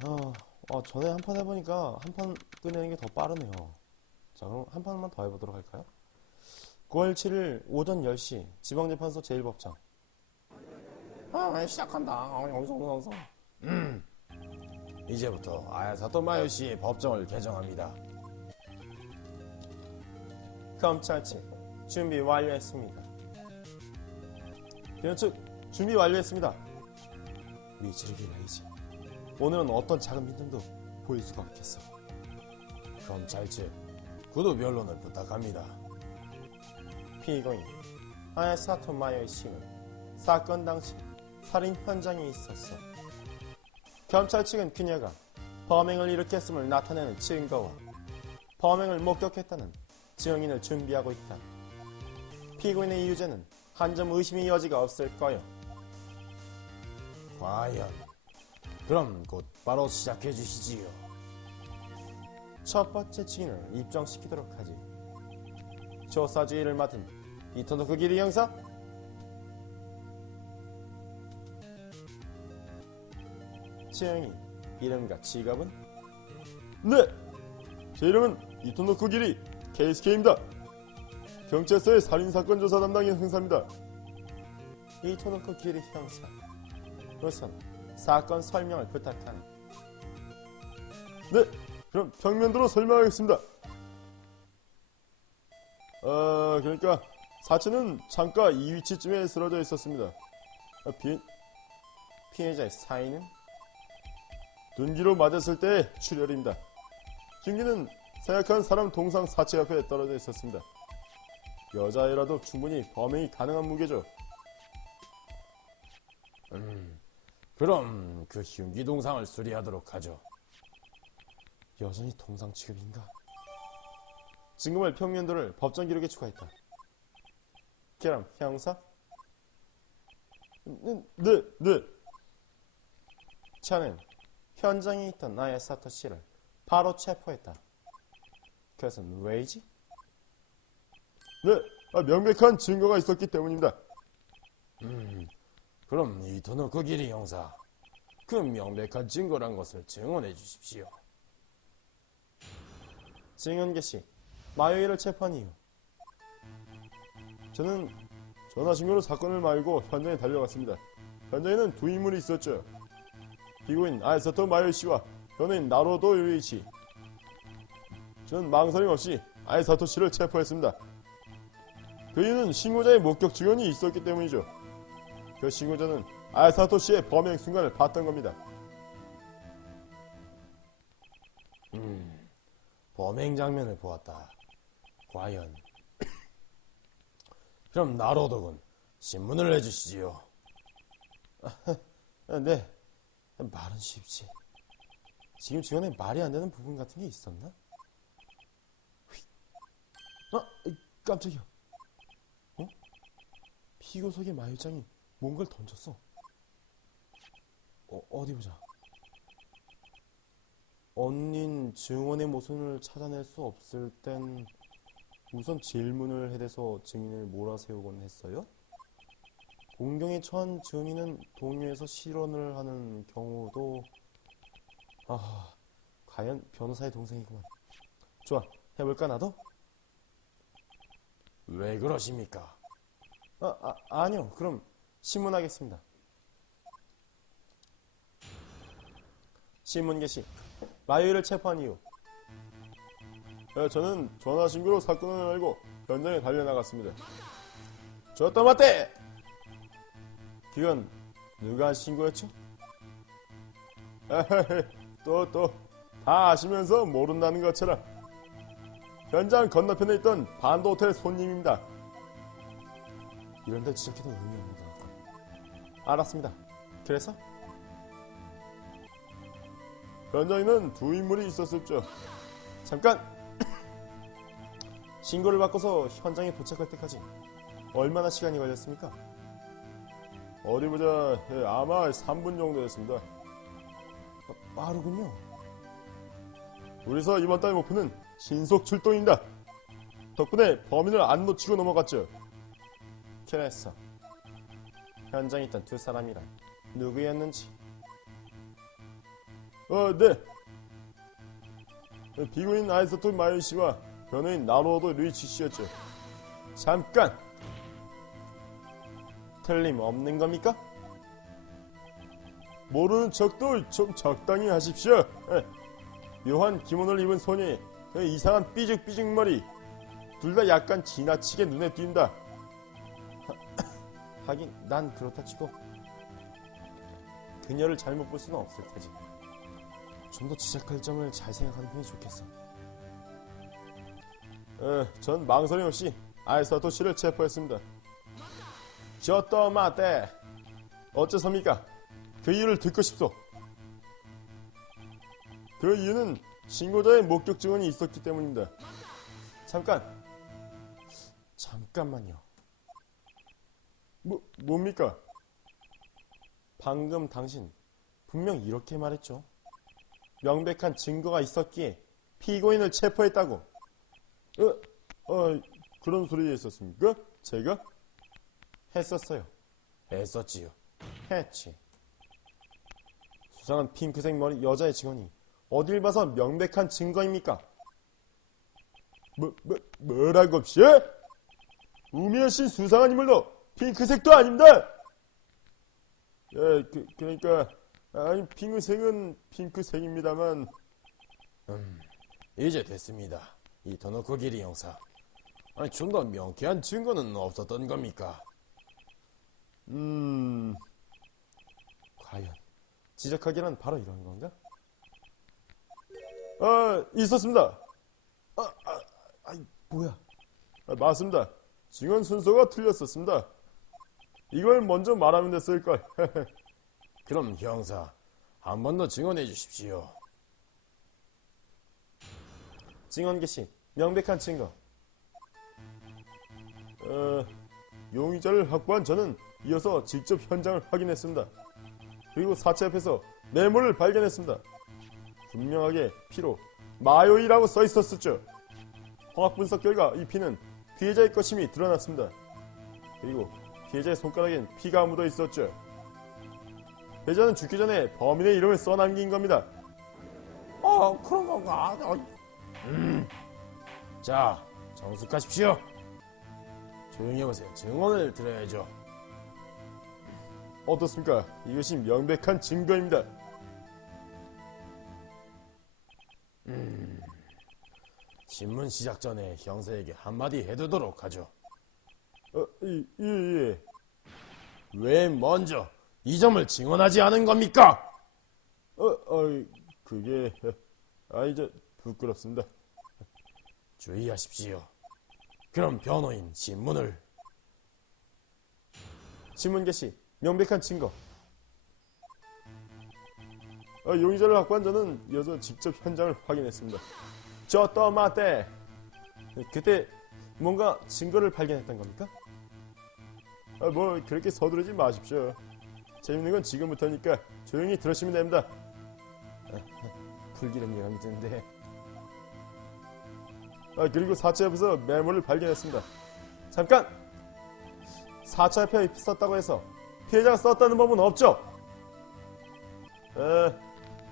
전에 한 판 해보니까 한 판 끝내는 게 더 빠르네요. 자, 그럼 한 판만 더 해보도록 할까요? 9월 7일 오전 10시 지방재판소 제1법정. 시작한다. 영성영성. 이제부터 아야사토 마요시의 법정을 개정합니다. 검찰 측 준비 완료했습니다. 변호 측 준비 완료했습니다. 미치르기 레이지. 오늘은 어떤 작은 빈틈도 보일 수가 없겠어. 검찰 측 구두 변론을 부탁합니다. 피고인 아야사토 마요시는 사건 당시 살인 현장에 있었어. 검찰 측은 그녀가 범행을 일으켰음을 나타내는 증거와 범행을 목격했다는 증인을 준비하고 있다. 피고인의 유죄는 한 점 의심의 여지가 없을 거요. 과연 그럼 곧바로 시작해 주시지요. 첫 번째 증인을 입정시키도록 하지. 조사주의를 맡은 이토노코 기리 형사. 증인 이름과 직업은? 네! 제 이름은 이토노코 기리 KSK입니다. 경찰서의 살인사건 조사 담당인 형사입니다. 이토노코 기리 형사. 우선 사건 설명을 부탁하네. 네! 그럼 평면도로 설명하겠습니다. 그러니까 사체는 창가 이 위치쯤에 쓰러져 있었습니다. 피해자의 사인은? 둔기로 맞았을 때의 출혈입니다. 흉기는 생각한 사람 동상 사체 옆에 떨어져 있었습니다. 여자애라도 충분히 범행이 가능한 무게죠. 그럼 그 흉기 동상을 수리하도록 하죠. 여전히 동상 취급인가? 증거물 평면도를 법정 기록에 추가했다. 그럼 형사? 네. 저는 현장에 있던 아야사토 씨를 바로 체포했다. 그것은 왜이지? 네, 명백한 증거가 있었기 때문입니다. 그럼 이토노코 기리 형사, 그 명백한 증거란 것을 증언해 주십시오. 증언 개시, 마요이를 체포한 이유. 저는 전화 신고로 사건을 말고 현장에 달려갔습니다. 현장에는 두 인물이 있었죠. 피고인 아야사토 마요 씨와 변호인 나로도 요이치. 저는 망설임 없이 아야사토 씨를 체포했습니다. 그 이유는 신고자의 목격 증언이 있었기 때문이죠. 그 신고자는 아야사토 씨의 범행 순간을 봤던 겁니다. 범행 장면을 보았다. 과연. 그럼 나로독은 신문을 해주시지요. 네, 말은 쉽지. 지금 주변에 말이 안 되는 부분 같은 게 있었나? 깜짝이야. 피고석의 마유장이 뭔가를 던졌어. 어디 보자. 언닌 증언의 모순을 찾아낼 수 없을 땐 우선 질문을 해대서 증인을 몰아세우곤 했어요. 공경에 처한 증인은 동요에서 실언을 하는 경우도 과연 변호사의 동생이구만. 좋아, 해볼까 나도? 왜 그러십니까? 아니요. 그럼 신문하겠습니다. 신문 게시. 마요이를 체포한 이유. 저는 전화 신고로 사건을 알고 현장에 달려나갔습니다. 저또 맞대! 그건 누가 한 신고였죠? 또 다 아시면서 모른다는 것처럼. 현장 건너편에 있던 반도 호텔 손님입니다. 이런데 지적해도 의미 없는 것 같고. 알았습니다. 그래서? 현장에는 두 인물이 있었었죠. 잠깐! 신고를 받고서 현장에 도착할 때까지 얼마나 시간이 걸렸습니까? 어디 보자. 아마 3분 정도 됐습니다. 빠르군요. 우리서 이번 달 목표는 신속 출동입니다. 덕분에 범인을 안 놓치고 넘어갔죠. 그랬어. 현장에 있던 두 사람이란 누구였는지. 네. 피고인 아이사토 마요 씨와 변호인 나로도 루이치 씨였죠. 잠깐! 틀림없는 겁니까? 모르는 척도 좀 적당히 하십시오. 묘한 기모노를 입은 소녀의 그 이상한 삐죽삐죽 머리, 둘 다 약간 지나치게 눈에 띈다. 하긴 난 그렇다 치고 그녀를 잘못 볼 수는 없을 테지. 좀 더 지적할 점을 잘 생각하는 편이 좋겠어. 전 망설임 없이 아이사토 씨를 체포했습니다. 저또 마떼 어째섭니까? 그 이유를 듣고 싶소. 그 이유는 신고자의 목격 증언이 있었기 때문입니다. 잠깐만요. 뭡니까? 방금 당신 분명 이렇게 말했죠. 명백한 증거가 있었기에 피고인을 체포했다고. 그런 소리 있었습니까? 제가? 했었어요. 했었지요. 했지. 수상한 핑크색 머리 여자의 증언이 어딜 봐서 명백한 증거입니까? 뭐라고시오? 우미여신 수상한 인물도 핑크색도 아닙니다. 그러니까 아니 핑크색은 핑크색입니다만. 이제 됐습니다. 이 도노코 기리 형사. 아니 좀 더 명쾌한 증거는 없었던 겁니까? 과연 지적하기란 바로 이런 건가? 있었습니다. 뭐야? 맞습니다. 증언 순서가 틀렸었습니다. 이걸 먼저 말하면 됐을걸. 그럼 형사 한 번 더 증언해 주십시오. 증언 개시 명백한 증거. 용의자를 확보한 저는 이어서 직접 현장을 확인했습니다. 그리고 사체 옆에서 메모를 발견했습니다. 분명하게 피로 마요이라고 써 있었었죠. 화학 분석 결과 이 피는 피해자의 것임이 드러났습니다. 그리고 피해자의 손가락엔 피가 묻어 있었죠. 피해자는 죽기 전에 범인의 이름을 써남긴 겁니다. 그런 건가? 자, 정숙하십시오. 조용히 해보세요. 증언을 들어야죠. 어떻습니까? 이것이 명백한 증거입니다. 신문 시작 전에 형사에게 한마디 해두도록 하죠. 예. 왜 먼저 이 점을 증언하지 않은 겁니까? 그게, 부끄럽습니다. 주의하십시오. 그럼 변호인 신문을. 신문 개시, 명백한 증거. 용의자를 확보한 저는 이어서 직접 현장을 확인했습니다. 저 떠마떼. 그때 뭔가 증거를 발견했던 겁니까? 뭐 그렇게 서두르지 마십시오. 재밌는 건 지금부터니까 조용히 들으시면 됩니다. 불길한 예감이 드는데. 그리고 사체 옆에서 메모를 발견했습니다. 잠깐! 사차 옆에 썼다고 해서 피해자가 썼다는 법은 없죠?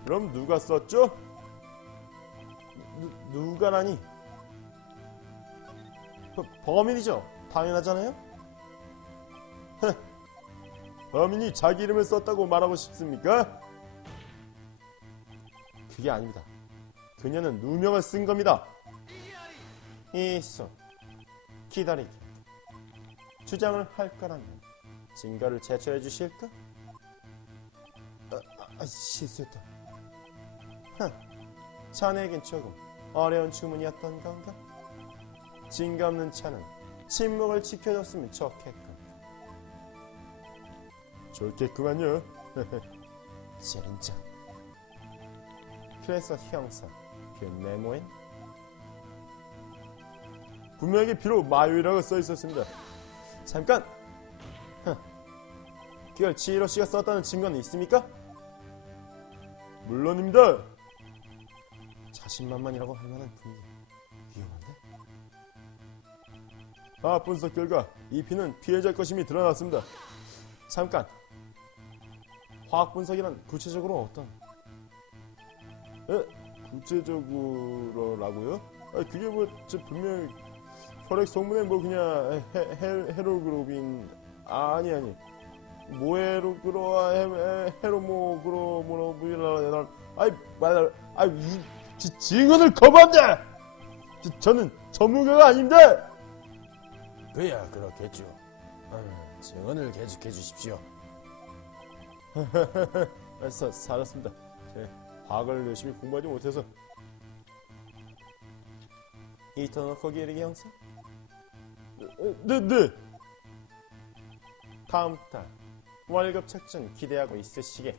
그럼 누가 썼죠? 누가라니? 범인이죠. 당연하잖아요? 범인이 자기 이름을 썼다고 말하고 싶습니까? 그게 아닙니다. 그녀는 누명을 쓴 겁니다. 있어. 기다리기. 주장을 할 거라면 증거를 제출해 주실까? 실수했다. 자네에겐 조금 어려운 주문이었던 건가? 증거 없는 차는 침묵을 지켜줬으면 좋겠군. 좋겠구만요. 진짜. 그래서 형사, 그 메모엔 분명히 비로 마요이라고 써 있었습니다. 잠깐! 그걸 지히로 씨가 썼다는 증거는 있습니까? 물론입니다. 자신만만이라고 할 만한 분위기. 위험한데? 화학 분석 결과 이 피는 피해자 것임이 드러났습니다. 잠깐! 화학 분석이란 구체적으로 어떤? 구체적으로라고요? 그게 뭐 저 분명 혈액 성분에 뭐 그냥 헤로글로빈 아니 모에로그로 헤로모그로모노빌라 아이 말라 아이 증언을 거부한다. 저는 전문가가 아닙니다. 그야 그렇겠죠. 증언을 계속해 주십시오. 살았습니다. 과학을 열심히 공부하지 못해서. 이터노코 기르기 형사? 네. 다음 달 월급 책정 기대하고 있으시게.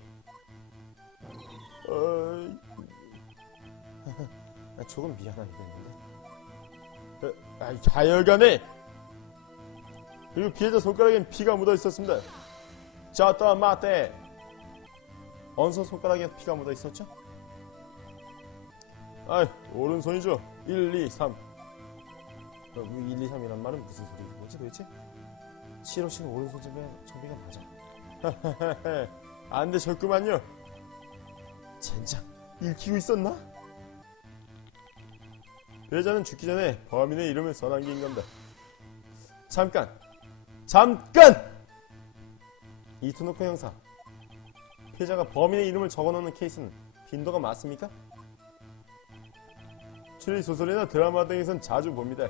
조금 미안하게 됐는데. 하여간에 그리고 피해자 손가락엔 피가 묻어 있었습니다. 저 또 마테. 언서 손가락에 피가 묻어 있었죠? 오른손이죠. 1, 2, 3. 1, 2, 3이란 말은 무슨 소리인 거지 도대체? 치로씨는 오른손 정비가 맞아. 안 되셨구만요. 젠장 읽히고 있었나? 피해자는 죽기 전에 범인의 이름을 써남긴 겁니다. 잠깐! 이토노코 형사, 피해자가 범인의 이름을 적어놓는 케이스는 빈도가 많습니까? 추리 소설이나 드라마 등에선 자주 봅니다.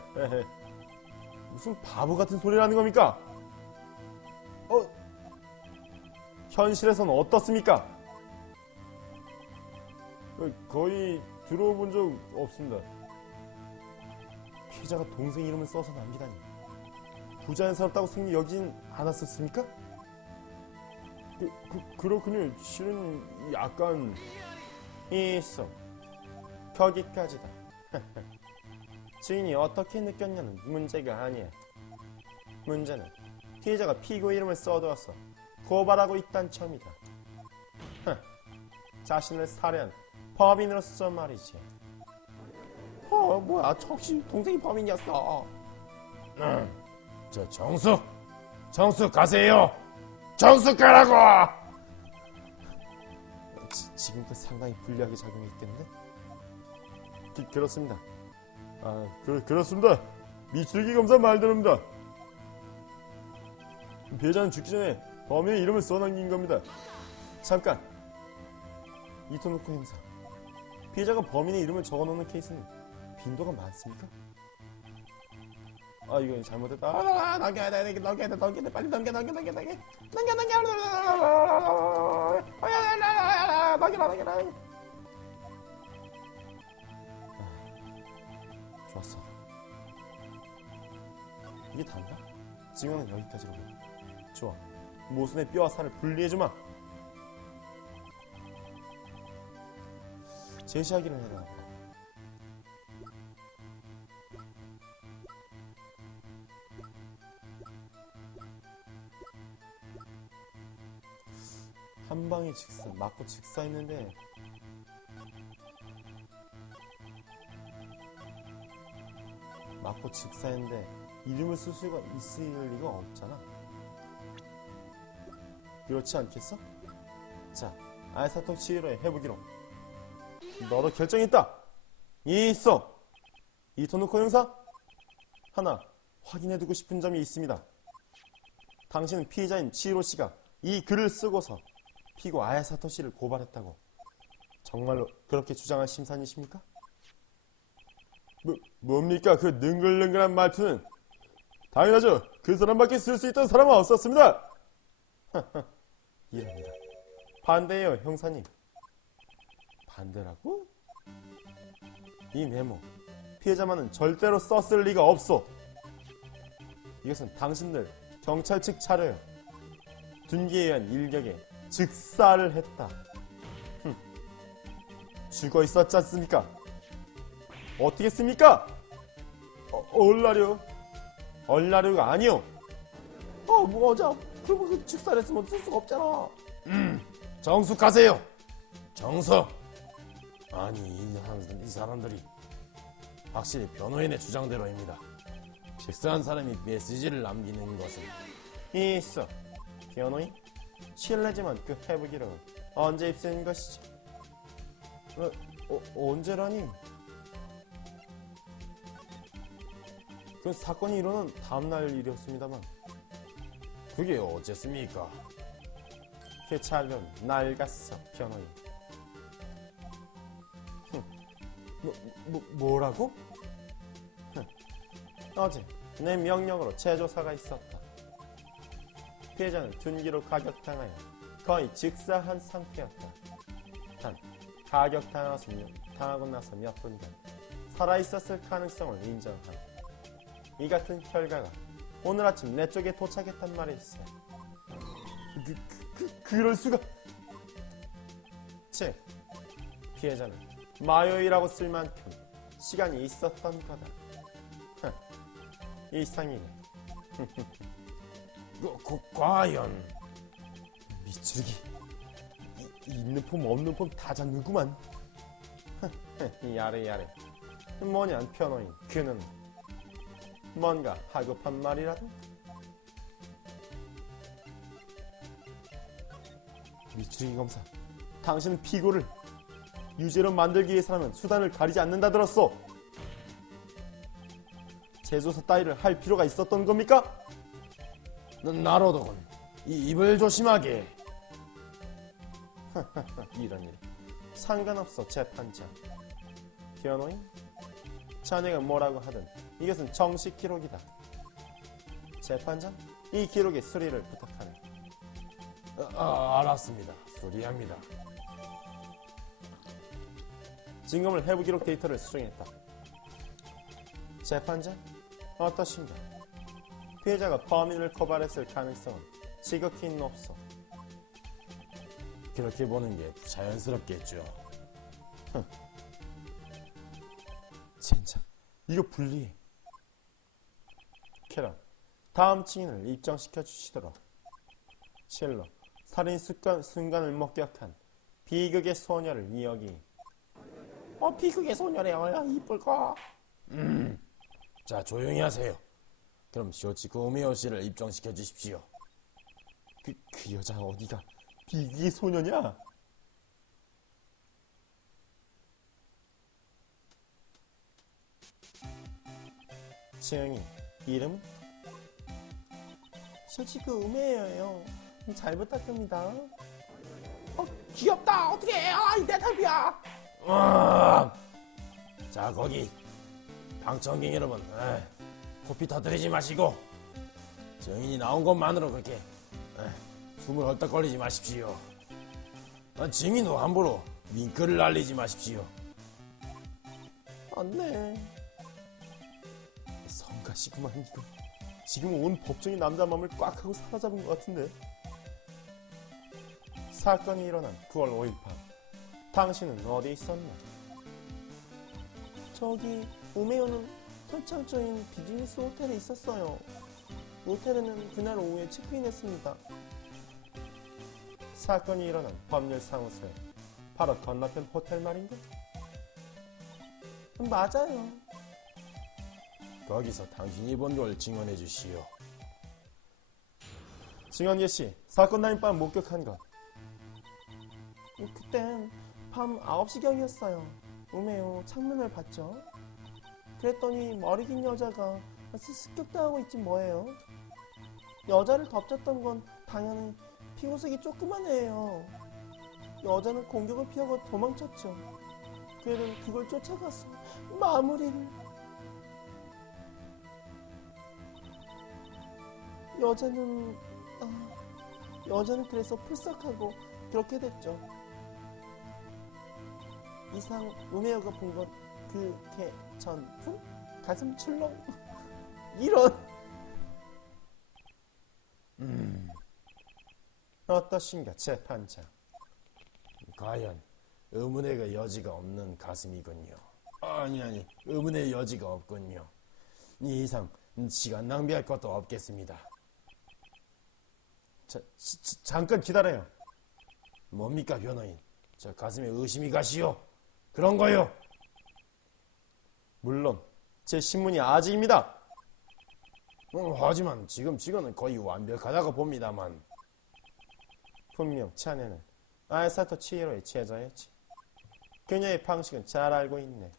무슨 바보 같은 소리를 하는 겁니까? 현실에선 어떻습니까? 거의 들어본 적 없습니다. 피해자가 동생 이름을 써서 남기다니 부자연스럽다고 생각 여기진 않았었습니까? 그렇군요. 실은 약간 있어. 거기까지다. 주인이 어떻게 느꼈냐는 문제가 아니야. 문제는 피해자가 피고 이름을 써두어서 고발하고 있단 점이다. 자신을 살해한 법인으로서 말이지. 뭐야, 혹시 동생이 범인이었어. 저 정수 가세요. 정수 가라고. 지금껏 상당히 불리하게 작용했겠는데? 그렇습니다. 그렇습니다. 미추리기 검사 말대로입니다. 피해자는 죽기 전에 범인의 이름을 써남긴 겁니다. 잠깐! 이토노코 형사, 피해자가 범인의 이름을 적어놓는 케이스는 빈도가 많습니까? 이거 잘못했다. 넘겨야 돼, 빨리 넘겨. 좋았어. 이게 다인가? 증언은 여기까지로군. 좋아. 모순의 뼈와 살을 분리해주마. 제시하기를 해야 되나 보다. 한 방에 직사, 맞고 직사했는데 이름을 쓸 수가 있을 리가 없잖아. 그렇지 않겠어? 자, 아이사토 치히로의 해보기로 너도 결정했다. 있어. 이토노코 형사, 하나 확인해두고 싶은 점이 있습니다. 당신은 피해자인 치히로 씨가 이 글을 쓰고서 피고 아야사토 씨를 고발했다고 정말로 그렇게 주장한 심산이십니까? 뭡니까 그 능글능글한 말투는? 당연하죠. 그 사람밖에 쓸 수 있던 사람은 없었습니다. 이랍니다. 반대예요, 형사님. 반대라고? 이 메모 피해자만은 절대로 썼을 리가 없어. 이것은 당신들 경찰 측 자료야. 둔기에 의한 일격에 즉사를 했다. 죽어 있었지 않습니까? 어떻게 씁니까? 얼라류가 아니요. 뭐하자. 그러면 즉사를 했으면 쓸 수가 없잖아. 정수 가세요. 정수. 아니, 이 사람들이 확실히 변호인의 주장대로입니다. 직사한 사람이 메시지를 남기는 것은 있어. 변호인? 실례지만 그 해보기로 언제 입수한 것이지? 언제라니? 그 사건이 일어난 다음날 일이었습니다만. 그게 어쨌습니까? 회차하면 낡았어, 변호인. 뭐라고? 어제 내 명령으로 재조사가 있었다. 피해자는 둔기로 가격당하여 거의 즉사한 상태였다. 단 가격당하고 나서 몇 분간 살아있었을 가능성을 인정한 이 같은 결과가 오늘 아침 내 쪽에 도착했단 말일세. 그럴 수가. 즉 피해자는 마요이라고 쓸 만큼 시간이 있었던 거다. 이상이네. 과연 미치르기 있는 폼 없는 폼 다 잡는구만. 야래 뭐냐 변호인. 그는 뭔가 하급한 말이라도. 미추리기 검사, 당신은 피고를 유죄로 만들기 위해서라면 수단을 가리지 않는다 들었소. 재조사 따위를 할 필요가 있었던 겁니까? 나로도군 이 입을 조심하게. 이런 일 상관없어 재판장. 변호인, 자네가 뭐라고 하든 이것은 정식 기록이다. 재판장, 이 기록의 수리를 부탁하네. 알았습니다. 수리합니다. 증거물 해부 기록 데이터를 수정했다. 재판장, 어떠신가? 피해자가 범인을 고발했을 가능성은 지극히 높소. 그렇게 보는 게 자연스럽겠죠. 젠장, 이거 불리해. 캐런, 다음 증인을 입증시켜 주시도록. 실로, 살인 순간을 목격한 비극의 소녀를 이야기. 비극의 소녀래요. 이쁠까? 자, 조용히 하세요. 그럼 쇼치코 우메오 씨를 입증시켜 주십시오. 그 여자 어디가 비극의 소녀냐? 증인, 이름은? 쇼치코 우메오예요. 잘 부탁합니다. 귀엽다. 어떻게 해? 내 타입이야. 자, 거기 방청객 여러분, 코피 터뜨리지 마시고 증인이 나온 것만으로 그렇게 숨을 헐떡거리지 마십시오. 증인도 함부로 윙크를 날리지 마십시오. 안돼. 성가시구만 이거. 지금 온 법정이 남자 마음을 꽉 하고 사로잡은 것 같은데. 사건이 일어난 9월 5일 밤, 당신은 어디 있었나? 저기 우메요는 철창조인 비즈니스 호텔에 있었어요. 호텔에는 그날 오후에 체크인했습니다. 사건이 일어난 법률사무소에 바로 건너편 호텔 말인가? 맞아요. 거기서 당신이 본 걸 증언해 주시오. 증언 예시, 사건 날 밤 목격한 것. 그땐 밤 9시경이었어요. 우메요 창문을 봤죠. 그랬더니 머리 긴 여자가 습격당하고 있지 뭐예요. 여자를 덮쳤던 건 당연히 피고색이 조그만 애예요. 여자는 공격을 피하고 도망쳤죠. 그애는 그걸 쫓아가서 마무리를. 여자는 그래서 풀썩하고 그렇게 됐죠. 이상 우메요가 본 건 그 전품? 가슴 출렁? 이런. 어떠신가 재판장? 과연 의문의 여지가 없는 가슴이군요. 아니 의문의 여지가 없군요. 이 이상 시간 낭비할 것도 없겠습니다. 잠깐 기다려요. 뭡니까 변호인? 저 가슴에 의심이 가시오. 그런 거요. 물론 제 신문이 아직입니다. 하지만 지금 증언은 거의 완벽하다고 봅니다만. 분명 자네는 아야사토 치히로의 제자였지. 그녀의 방식은 잘 알고 있네.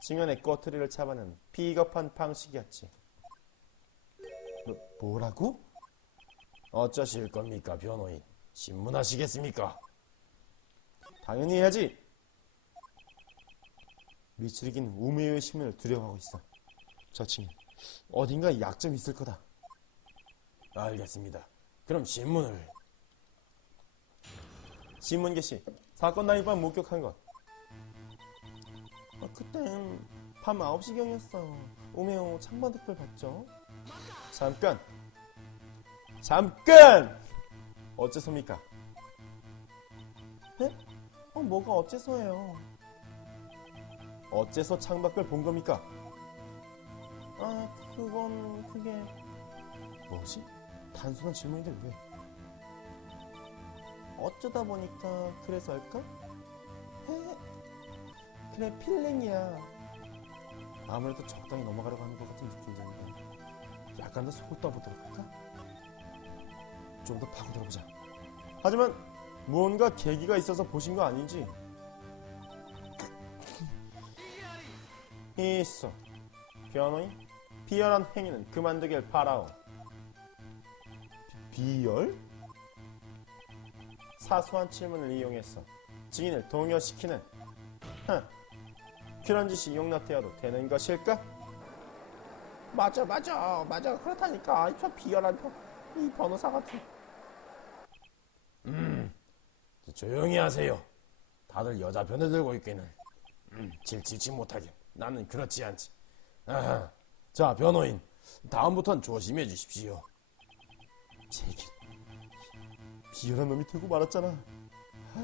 증언의 꼬투리를 잡아낸 비겁한 방식이었지. 뭐라고? 어쩌실 겁니까, 변호인? 신문하시겠습니까? 당연히 해야지. 미치리긴 우메요의 신문을 두려워하고 있어. 저 친구 어딘가에 약점이 있을 거다. 알겠습니다. 그럼 신문 게시. 사건 당일 밤 목격한 것. 그땐 밤 9시경이었어. 우메요 창문 댓글 봤죠? 잠깐! 어째서입니까? 네? 뭐가 어째서예요? 어째서 창밖을 본 겁니까? 그게... 뭐지? 단순한 질문인데 왜? 어쩌다 보니까 그래서일까? 그래, 필링이야. 아무래도 적당히 넘어가려고 하는 것 같은 느낌이 드는데 약간 더 속을 떠보도록 할까? 좀 더 파고들어보자. 하지만 무언가 계기가 있어서 보신 거 아니지? 있어. 변호인, 비열한 행위는 그만두길 바라오. 비열? 사소한 질문을 이용해서 증인을 동요시키는 그런 짓이 용납되어도 되는 것일까? 맞아 그렇다니까. 저 비열한 이 변호사 같은. 조용히 하세요. 다들 여자 편을 들고 있기는 질치지 못하게. 나는 그렇지 않지. 아하. 자, 변호인, 다음부턴 조심해 주십시오. 제길 비열한 놈이 들고 말았잖아.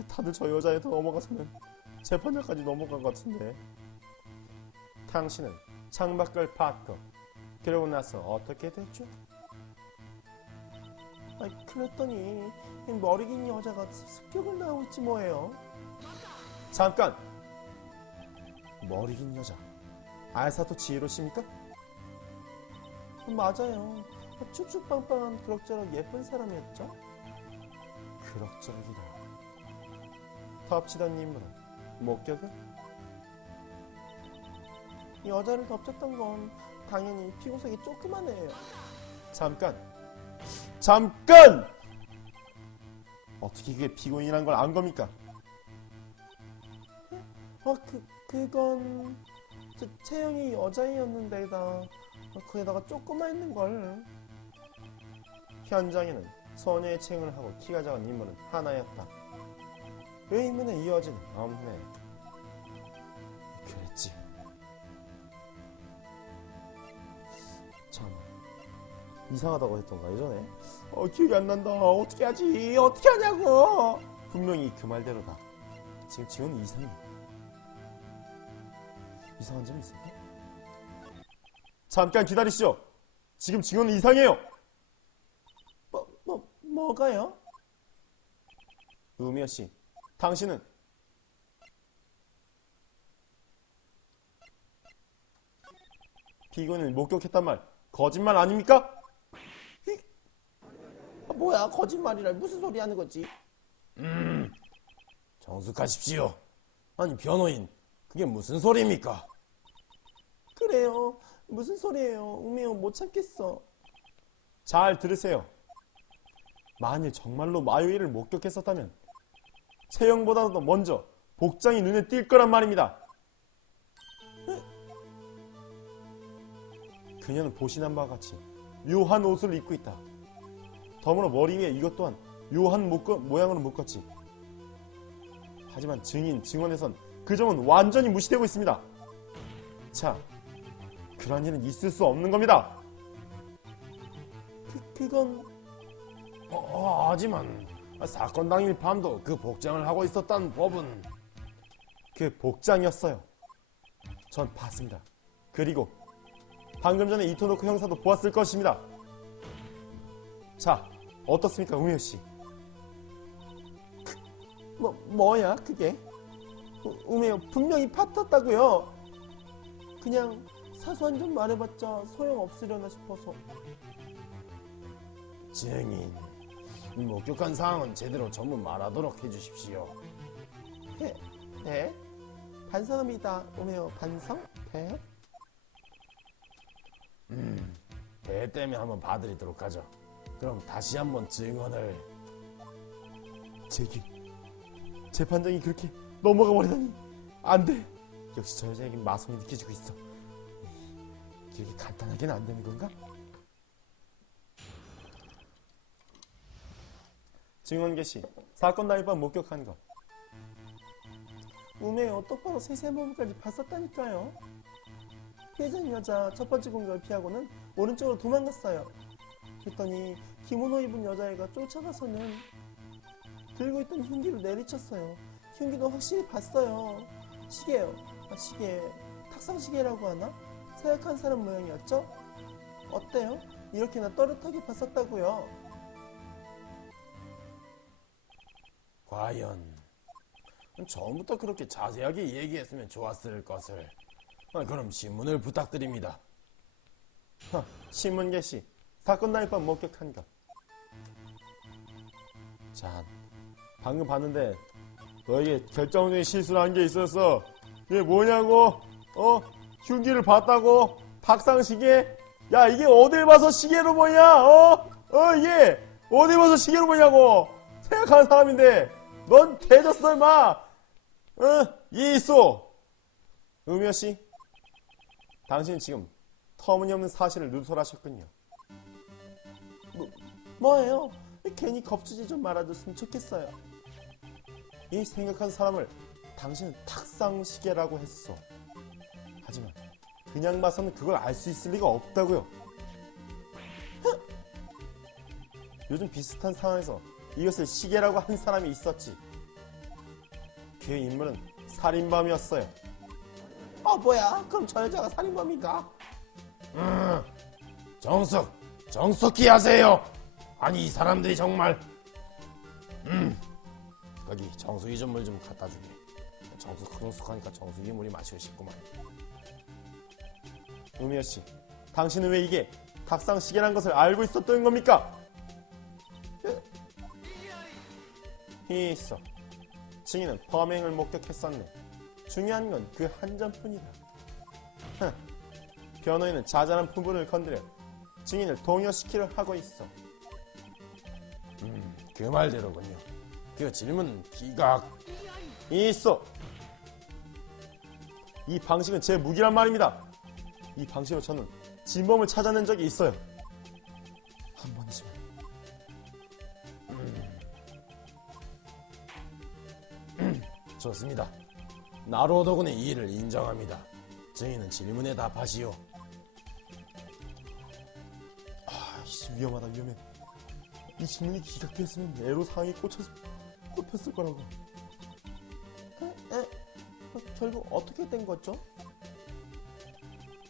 다들 저 여자에 더 넘어가서는 재판장까지 넘어간 것 같은데. 당신은 창밖을 봤고 그러고 나서 어떻게 됐죠? 그랬더니 머리 긴 여자가 습격을 나오고 있지 뭐예요. 잠깐! 머리 긴 여자 알사토 지히로십니까? 맞아요. 쭉쭉빵빵한 그럭저럭 예쁜 사람이었죠? 그럭저럭이라. 덮치던 인물은 목격은? 여자를 덮쳤던 건 당연히 피고색이 조그만 애예요. 잠깐! 어떻게 그게 피고인이란 걸 안 겁니까? 그건 체형이 여자애였는데다 거기다가 조그만 있는 걸. 현장에는 소녀의 체형을 하고 키가 작은 인물은 하나였다. 의문의 이어지는 없네. 그랬지. 참 이상하다고 했던가 예전에? 기억이 안 난다. 어떻게 하지? 어떻게 하냐고. 분명히 그 말대로다. 지금 지훈이 이상해. 이상한 점이 있을까? 잠깐 기다리시죠. 지금 지훈은 이상해요. 뭐가요? 우미야씨, 당신은 피고인을 목격했단 말 거짓말 아닙니까? 뭐야, 거짓말이라 무슨 소리 하는 거지? 정숙하십시오. 아니, 변호인, 그게 무슨 소리입니까? 그래요, 무슨 소리예요. 우미요, 못 참겠어. 잘 들으세요. 만일 정말로 마요이를 목격했었다면 체형보다도 먼저 복장이 눈에 띌 거란 말입니다. 그녀는 보시는 바와 같이 묘한 옷을 입고 있다. 더불어 머리 위에 이것 또한 묘한 모양으로 묶었지. 하지만 증언에선 그 점은 완전히 무시되고 있습니다. 자, 그런 일은 있을 수 없는 겁니다. 그건... 하지만 사건 당일 밤도 그 복장을 하고 있었다는 법은... 그 복장이었어요. 전 봤습니다. 그리고 방금 전에 이토노코 형사도 보았을 것입니다. 자, 어떻습니까, 우미요씨? 뭐야, 그게? 우미요, 분명히 팠었다고요. 그냥 사소한 좀 말해봤자 소용없으려나 싶어서. 증인, 목격한 사항은 제대로 전부 말하도록 해주십시오. 대? 반성합니다. 오메오 반성? 대? 대 때문에 한번 봐드리도록 하죠. 그럼 다시 한번 증언을. 제길 재판장이 그렇게 넘어가 버리다니 안돼. 역시 저 여자에겐 마성이 느껴지고 있어. 이렇게 간단하게는 안 되는 건가? 증언 개시. 사건 당일 밤 목격한 것. 우메요 똑바로 세세한 부분까지 봤었다니까요. 피해자인 여자 첫 번째 공격을 피하고는 오른쪽으로 도망갔어요. 그랬더니 기모노 입은 여자애가 쫓아가서는 들고 있던 흉기를 내리쳤어요. 흉기도 확실히 봤어요. 시계요. 시계. 탁상시계라고 하나? 생각한 사람 모양이었죠? 어때요? 이렇게나 또렷하게 봤었다고요. 과연 처음부터 그렇게 자세하게 얘기했으면 좋았을 것을. 그럼 신문을 부탁드립니다. 신문 게시. 사건 당일 밤 목격한 것. 자, 방금 봤는데 너에게 결정적인 실수를 한 게 있었어. 이게 뭐냐고? 흉기를 봤다고? 탁상시계? 야, 이게 어딜 봐서 시계로 보냐? 이게 어딜 봐서 시계로 보냐고? 생각하는 사람인데 넌 대졌어 임마. 이해 있어. 음여씨, 당신은 지금 터무니없는 사실을 누설하셨군요. 뭐예요? 괜히 겁주지 좀 말아줬으면 좋겠어요. 이 생각한 사람을 당신은 탁상시계라고 했어. 하지만 그냥 봐서는 그걸 알 수 있을 리가 없다고요. 요즘 비슷한 상황에서 이것을 시계라고 한 사람이 있었지. 그 인물은 살인범이었어요. 뭐야? 그럼 저 여자가 살인범인가? 정숙히 하세요. 아니 이 사람들이 정말. 거기 정수기 좀 물 좀 갖다 주게. 흥숙하니까 정수기 물이 마시고 싶구만. 우미여씨, 당신은 왜 이게 탁상시계란 것을 알고 있었던 겁니까? 있어. 증인은 범행을 목격했었네. 중요한 건 그 한 점뿐이다. 변호인은 자잘한 부분을 건드려 증인을 동요시키려 하고 있어. 그 말대로군요. 그 질문 기각. 있어. 이 방식은 제 무기란 말입니다. 이 방식으로 저는 진범을 찾아낸 적이 있어요. 한 번이지만. 좋습니다. 나로도군의 이의를 인정합니다. 증인은 질문에 답하시오. 위험하다, 위험해. 이 질문이 기각됐으면 애로사항이 꼽혔을 거라고. 결국 어떻게 된 거죠?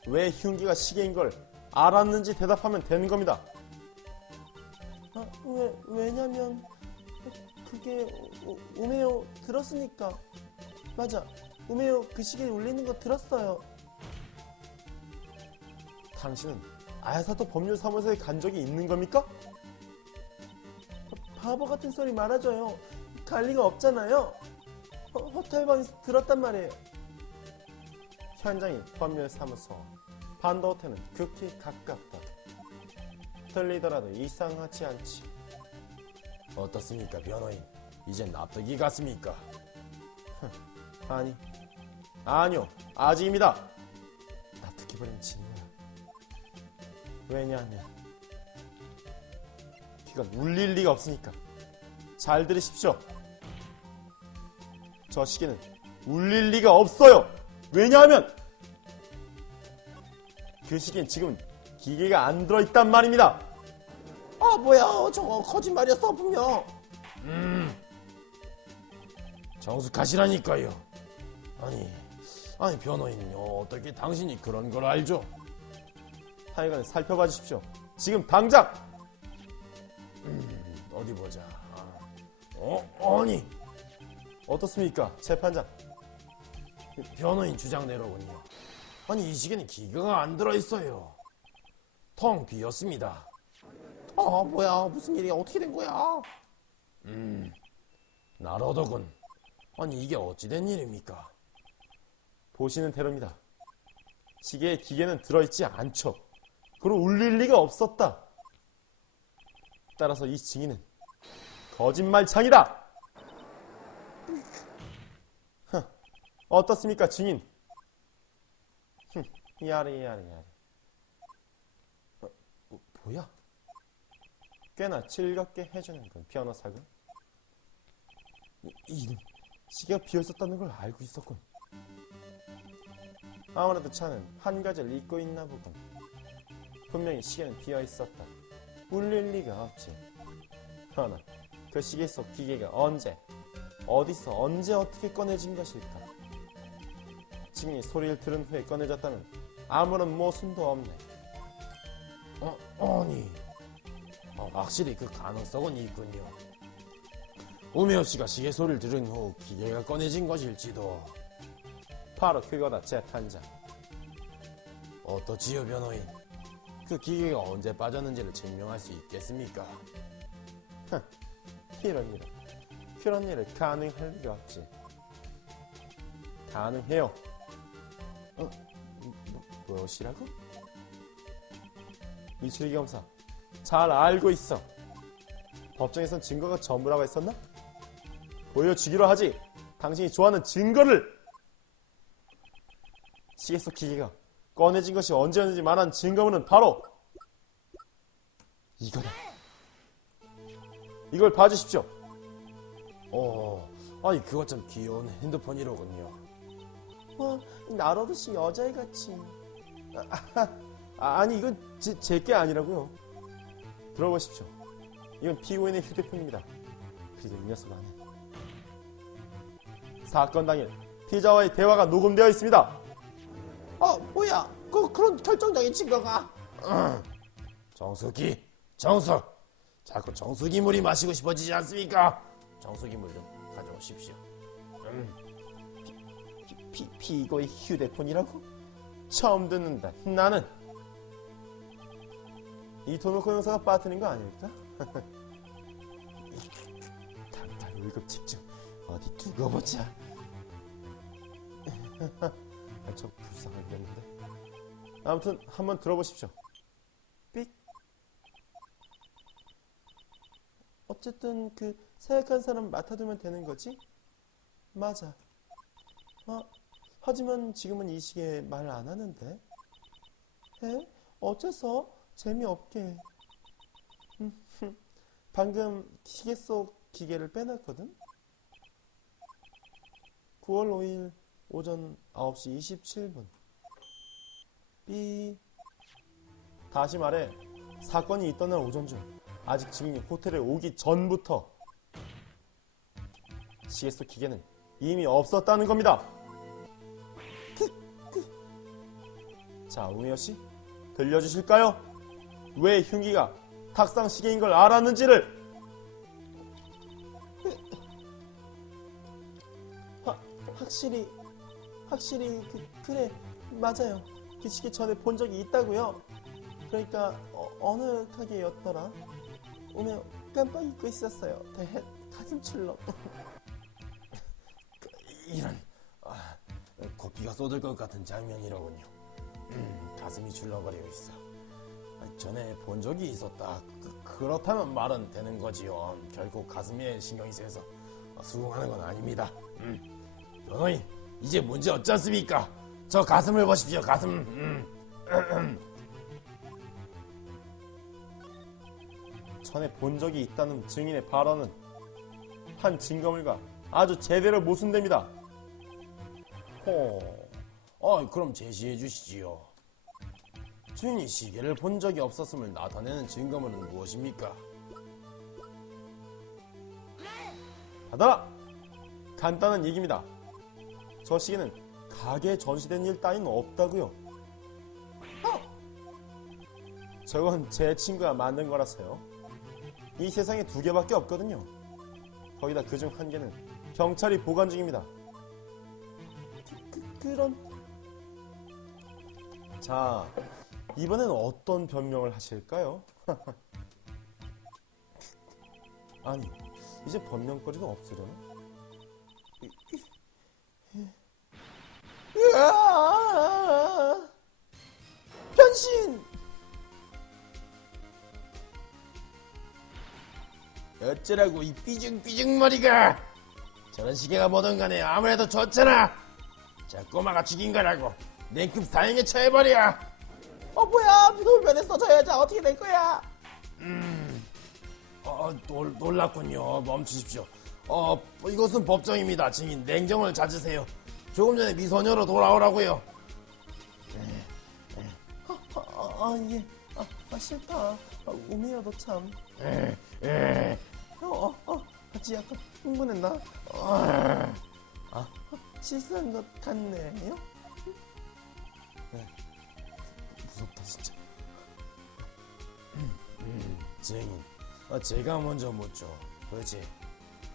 왜 흉기가 시계인 걸 알았는지 대답하면 되는 겁니다. 왜냐면 그게 우메요 들었으니까. 맞아, 우메요 그 시계 울리는 거 들었어요. 당신은 아야사토 법률사무소에 간 적이 있는 겁니까? 바보 같은 소리 말아줘요. 갈 리가 없잖아요. 호텔방에서 들었단 말이에요. 현장이 법률사무소, 반도 호텔은 극히 가깝다. 들리더라도 이상하지 않지. 어떻습니까, 변호인? 이젠 납득이 갔습니까? 아니요, 아직입니다. 납득해버리면 지는 거야. 왜냐하면 그건 울릴 리가 없으니까. 잘 들으십시오. 저 시계는 울릴 리가 없어요. 왜냐하면 그 시계는 지금 기계가 안 들어있단 말입니다. 뭐야, 저거 거짓말이었어 분명. 정숙하시라니까요. 아니 변호인, 어떻게 당신이 그런 걸 알죠? 하여간 살펴봐 주십시오. 지금 당장. 어디 보자. 아니 어떻습니까, 재판장? 변호인 주장대로군요. 아니 이 시계는 기계가 안 들어있어요. 텅 비었습니다. 뭐야, 무슨 일이야, 어떻게 된 거야? 나로도군, 아니 이게 어찌된 일입니까? 보시는 대로입니다. 시계에 기계는 들어있지 않죠. 그리고 울릴 리가 없었다. 따라서 이 증인은 거짓말창이다. 어떻습니까, 증인? 야리. 뭐야? 꽤나 즐겁게 해주는 건 변호사군. 이름, 시계가 비어있었다는 걸 알고 있었군. 아무래도 차는 한 가지를 잊고 있나 보군. 분명히 시계는 비어있었다. 울릴 리가 없지. 그러나 그 시계 속 기계가 언제, 어디서, 언제 어떻게 꺼내진 것일까? 증인이 소리를 들은 후에 꺼내졌다면 아무런 모순도 없네. 아니 확실히 그 가능성은 있군요. 우메오 씨가 시계 소리를 들은 후 기계가 꺼내진 것일지도. 바로 그거다, 제 탄장. 어떠지요 변호인? 그 기계가 언제 빠졌는지를 증명할 수 있겠습니까? 그런 일을 가능할 리가 없지. 가능해요. 무엇이라고? 미추리 검사, 잘 알고 있어. 법정에선 증거가 전부라고 했었나? 보여주기로 하지. 당신이 좋아하는 증거를. 시계 속 기계가 꺼내진 것이 언제였는지 말한 증거물은 바로 이거다. 이걸 봐주십시오. 아니 그거 참 귀여운 핸드폰이로군요. 나로듯이 여자애같이. 아니 이건 제게 아니라고요. 들어보십시오. 이건 피고인의 휴대폰입니다. 그리고 이 녀석 안에 사건 당일 피자와의 대화가 녹음되어 있습니다. 뭐야? 그런 결정적인 증거가. 정수기, 자꾸 정수기물이 마시고 싶어지지 않습니까? 정수기물 좀 가져오십시오. 피고의 휴대폰이라고? 처음 듣는다. 나는 이 도노코 형사가 빠뜨린 거 아닐까? 당장 월급책 좀 어디 두고 보자. 저 불쌍하겠는데. 아무튼 한번 들어보십시오. 삑. 어쨌든 그 생각한 사람 맡아두면 되는 거지? 맞아. 하지만 지금은 이 시기에 말 안 하는데. 에? 어째서? 재미없게. 방금 시계 속 기계를 빼놨거든? 9월 5일 오전 9시 27분. 삐. 다시 말해, 사건이 있던 날 오전 중 아직 증인이 호텔에 오기 전부터 시계 속 기계는 이미 없었다는 겁니다. 자, 우메요 씨, 들려주실까요? 왜 흉기가 탁상 시계인 걸 알았는지를. 확실히 그래, 맞아요. 그 시계 전에 본 적이 있다고요. 그러니까 어느 가게였더라? 오늘 깜빡 잊고 있었어요. 가슴 출렁. 이런 코피가 쏟을 것 같은 장면이로군요. 가슴이 출렁거리고 있어. 전에 본 적이 있었다. 그렇다면 말은 되는 거지요. 결국 가슴에 신경이 쓰여서 수긍하는 건 아닙니다. 변호인, 이제 문제 없지 않습니까? 저 가슴을 보십시오. 가슴. 전에 본 적이 있다는 증인의 발언은 한 증거물과 아주 제대로 모순됩니다. 그럼 제시해 주시지요. 주인이 시계를 본 적이 없었음을 나타내는 증거물은 무엇입니까? 받아라! 간단한 얘기입니다. 저 시계는 가게에 전시된 일 따윈 없다고요. 저건 제 친구가 만든 거라서요. 이 세상에 2개밖에 없거든요. 거기다 그중 1개는 경찰이 보관 중입니다. 그런... 자, 이번엔 어떤 변명을 하실까요? 아니, 이제 변명거리가 없으려나? 어쩌라고 이 삐죽삐죽머리가. 저런 시계가 뭐든 간에 아무래도 좋잖아. 자, 꼬마가 죽인 거라고 냉큼 사형에 처해버려. 뭐야, 비도 변했어. 저 여자 어떻게 될 거야? 놀랍군요. 멈추십시오. 이것은 법정입니다. 증인 냉정을 찾으세요. 조금 전에 미소녀로 돌아오라고요. 예. 싫다. 우미야도 참. 같이 약간 흥분했나? 실수한 것 같네요. 무섭다 진짜. 증인, 제가 먼저 묻죠. 도대체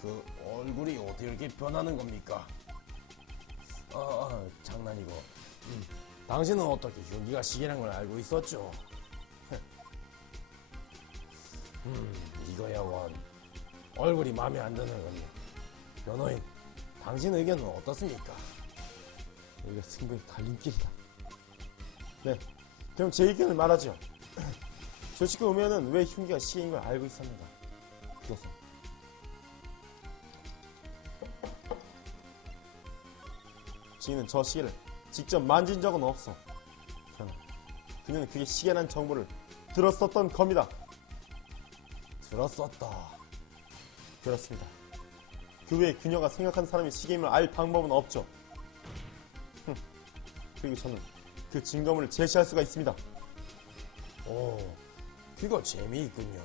그 얼굴이 어떻게 이렇게 변하는 겁니까? 장난이고. 당신은 어떻게 흉기가 시계란 걸 알고 있었죠? 이거야 원. 얼굴이 마음에 안 드는군요. 변호인, 당신 의견은 어떻습니까? 여기가 승부의 갈림길이다. 네, 그럼 제 의견을 말하죠. 조치코 우미야는 왜 흉기가 시계인 걸 알고 있었는가? 그것은 지인은 저 시계를 직접 만진 적은 없어. 그러나 그녀는 그게 시계란 정보를 들었었던 겁니다. 들었었다. 그렇습니다. 그 외에 그녀가 생각한 사람이 시계임을 알 방법은 없죠. 그리고 저는 그 증거물을 제시할 수가 있습니다. 오, 그거 재미있군요.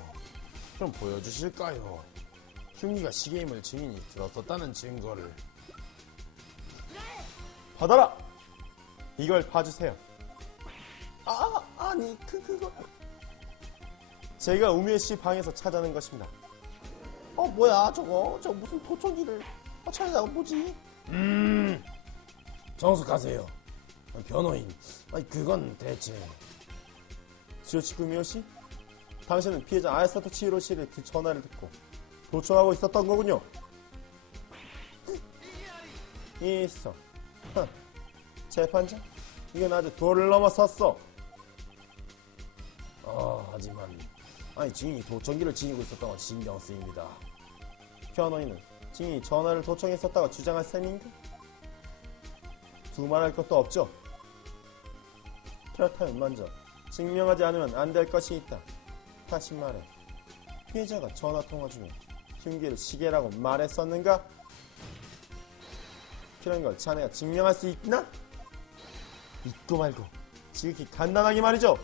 그럼 보여주실까요? 흉기가 시계임을 증인이 들었었다는 증거를. 받아라! 이걸 봐주세요. 아니, 그거. 제가 우미애 씨 방에서 찾아낸 것입니다. 뭐야, 저거. 저 무슨 도청기를 찾아내고 뭐지? 정숙하세요. 변호인, 그건 대체. 지오치쿠 우미애 씨? 당신은 피해자 아야사토 치히로 씨의 그 전화를 듣고 도청하고 있었던 거군요. 있어. 재판장? 이건 아주 도를 넘어섰어. 하지만 증인이 도청기를 지니고 있었던 건 신경 쓰입니다. 변호인은 증인이 전화를 도청했었다고 주장할 셈인가? 두말할 것도 없죠. 그렇다면 먼저 증명하지 않으면 안 될 것이 있다. 다시 말해, 피해자가 전화통화 중에 흉기를 시계라고 말했었는가? 그런 걸 자네가 증명할 수 있나? 있고 말고 지극히 간단하게 말이죠.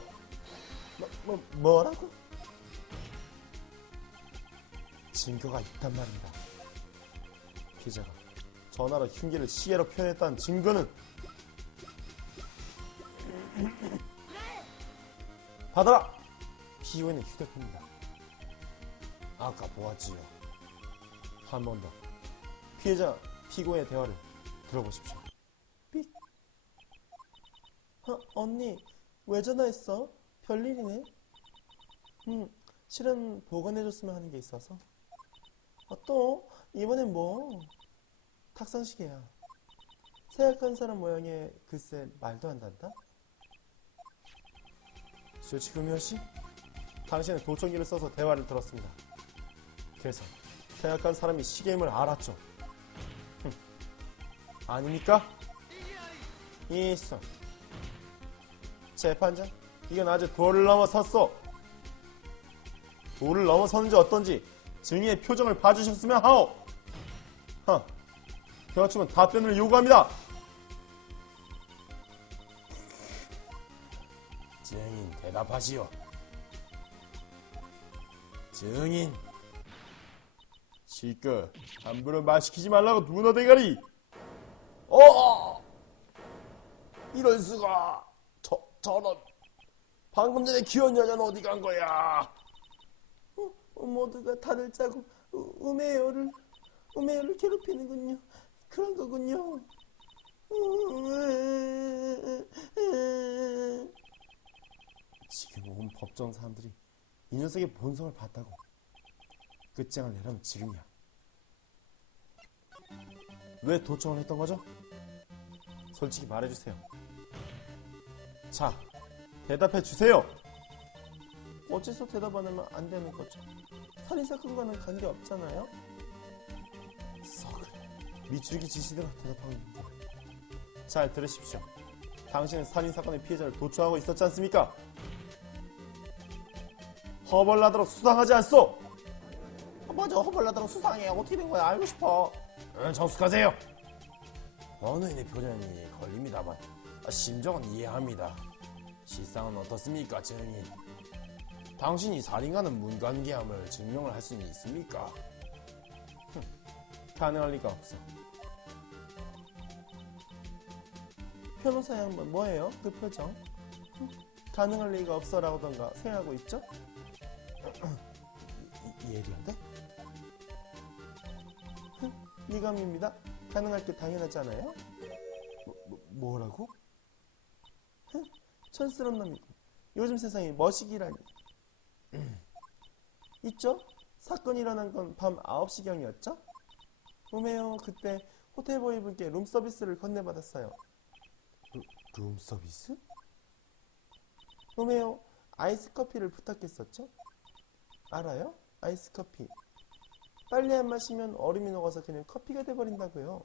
뭐라고? 증거가 있단 말입니다. 피해자가 전화로 흉기를 시계로 표현했다는 증거는 받아라! 피고인의 휴대폰입니다. 아까 보았지요. 한 번 더 피해자 피고인의 대화를 들어보십시오. 언니, 왜 전화했어? 별일이네? 실은 보관해줬으면 하는 게 있어서. 또? 이번엔 뭐? 탁상시계야. 생각한 사람 모양의 글쎄 말도 안 단다? 조치구미호 씨? 당신은 도청기를 써서 대화를 들었습니다. 그래서 생각한 사람이 시계임을 알았죠. 아닙니까? 있어. 재판장, 이건 아주 도를 넘어섰어. 도를 넘어섰는지 어떤지 증인의 표정을 봐주셨으면 하오. 경찰은 답변을 요구합니다. 증인 대답하시오. 증인. 시끄, 함부로 말 시키지 말라고 문어 대가리. 이럴 수가. 저런. 방금 전에 귀여운 여자는 어디 간 거야? 모두가 다들 짜고 우메요를 괴롭히는군요. 그런 거군요. 지금 온 법정 사람들이 이 녀석의 본성을 봤다고 끝장을 내려면 지금이야. 왜 도청을 했던 거죠? 솔직히 말해주세요. 자, 대답해 주세요. 어째서 대답 안 하면 안 되는 거죠? 살인사건과는 관계없잖아요? 썩을 미추리기 지시대로 대답하고 있는데. 잘 들으십시오. 당신은 살인사건의 피해자를 도초하고 있었지 않습니까? 허벌나도록 수상하지 않소! 맞아, 허벌나다고 수상해. 어떻게 된 거야? 알고 싶어. 정숙하세요. 변호인의 표정이 걸립니다만 심정은 이해합니다. 실상은 어떻습니까, 증인? 당신이 살인과는 무관계함을 증명을 할 수는 있습니까? 가능할 리가 없어. 변호사 양반 뭐예요? 그 표정? 가능할 리가 없어라던가 생각하고 있죠? 예리한데? 미감입니다. 가능할 게 당연하잖아요? 뭐라고? 촌스러운 놈이고 요즘 세상에 머시기라니. 있죠? 사건이 일어난 건 밤 9시경이었죠? 우메요, 그때 호텔보이 분께 룸서비스를 건네받았어요. 룸서비스? 우메요, 아이스커피를 부탁했었죠? 알아요? 아이스커피. 빨리 안 마시면 얼음이 녹아서 그냥 커피가 돼버린다고요.